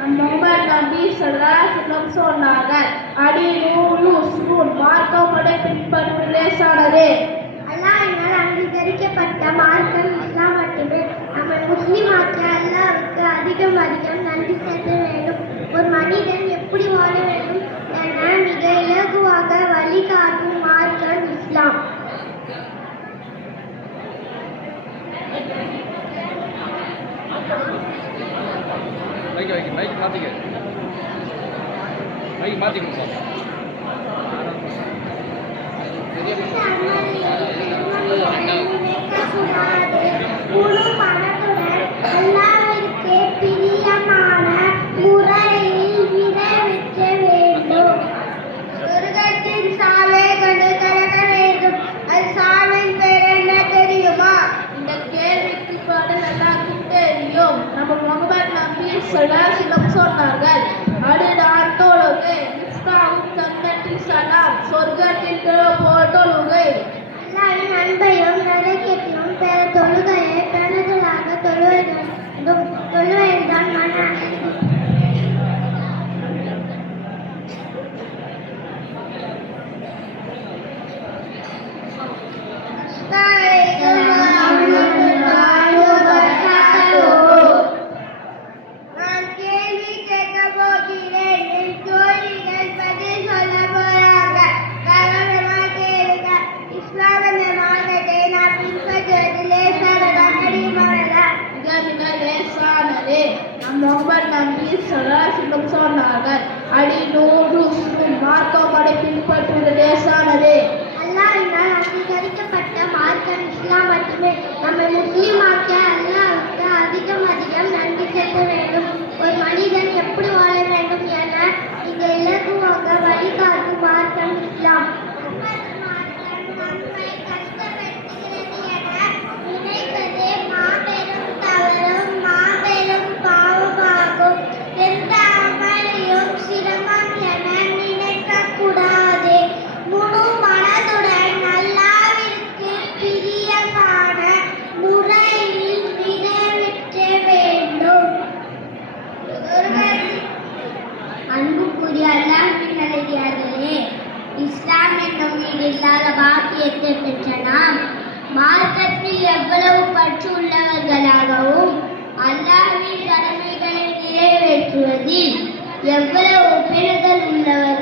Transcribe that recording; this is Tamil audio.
முகமது நபி ஸல்லல்லாஹு சொன்னார்கள், அடி நூறு சுனூன் மார்க்கப்படி பின்பற்று லேசானதே. அல்லாஹ்வினால் அங்கீகரிக்கப்பட்ட மார்க்கம் இஸ்லாம் மட்டுமே. நம்ம முஸ்லிம் ஆக்கிய அல்லாஹ்வுக்கு அதிகம் நன்றி செலுத்த வேண்டும். ஒரு மனிதன் எப்படி வாழ வேண்டும் என மிக இலகுவாக வழிகாட்டும் மார்க்கம் இஸ்லாம். முழு மனதுடன் அல்லாஹ்விற்கு பிரியமான முறையில் நிறைவேற்ற வேண்டும். சொர்க்கத்தின் சாலை கண்டு திறக்க வேண்டும். அது சாலையின் பேர் என்ன தெரியுமா? இந்த கேள்விக்கு பதில் எல்லாருக்கும் தெரியும். நம்ம முகமது நபி ஸல்லல்லாஹு சொன்னார்கள், அடி நான் தொழுகை, இஸ்லாமும் ஜன்னத்தில் சலாம், சொர்க்கத்தில் தொழுகை. அல்லாஹ்வின் அன்பையும் நரகத்தையும் பெற தொழுகையை பேணுதலாக தொழுவதுதான் மன அமைதி. நான் கேள்வி கேட்க போகிறேன். என் தோழிகள் பதில் சொல்ல போறாங்க. கவனமா கேளுங்க. இஸ்லாம் என்ற மார்க்கத்தை நான் பின்பற்றுவது லேசானதா கடினமானதா? மிக லேசானதே. நம் முகமது நபி ஸல்லல்லாஹு சொன்னார்கள், அடி நூறு சுனூன் மார்க்கப்படி பின்பற்றுவது லேசானதே. அல்லாஹ்வினால் அங்கீகரிக்கப்பட்ட மார்க்கம் இஸ்லாம் மட்டுமே. நம்மை முஸ்லிம் ஆக்கிய அல்லாஹ்வுக்கு அதிகம் நன்றி செலுத்த வேண்டும். ஒரு மனிதன் எப்படி வாழ வேண்டும் என மிக இலகுவாக வழிகாட்டும் மார்க்கம் இஸ்லாம். நம்மை கஷ்டப்படுத்துகிறது என நினைப்பதே மாபெரும் தவறும் மாபெரும் பாவமாகும். எந்த அமலையும் சிரமம் என நினைக்கக்கூடாது. முழு மனதுடன் அல்லாஹ்விற்கு பிரியமான முறையில் நிறைவேற்ற வேண்டும். அன்புக்குரிய அல்லாஹ்வின் நல்லடியார்களே, இஸ்லாம் என்னும் வீடு இல்லாத பாக்கியத்தை பெற்ற நாம் மார்க்கத்தில் எவ்வளவு பற்று உள்ளவர்களாகவும் அல்லாஹ்வின் கடமைகளை நிறைவேற்றுவதில் எவ்வளவு பெறுதல் உள்ளவர்கள்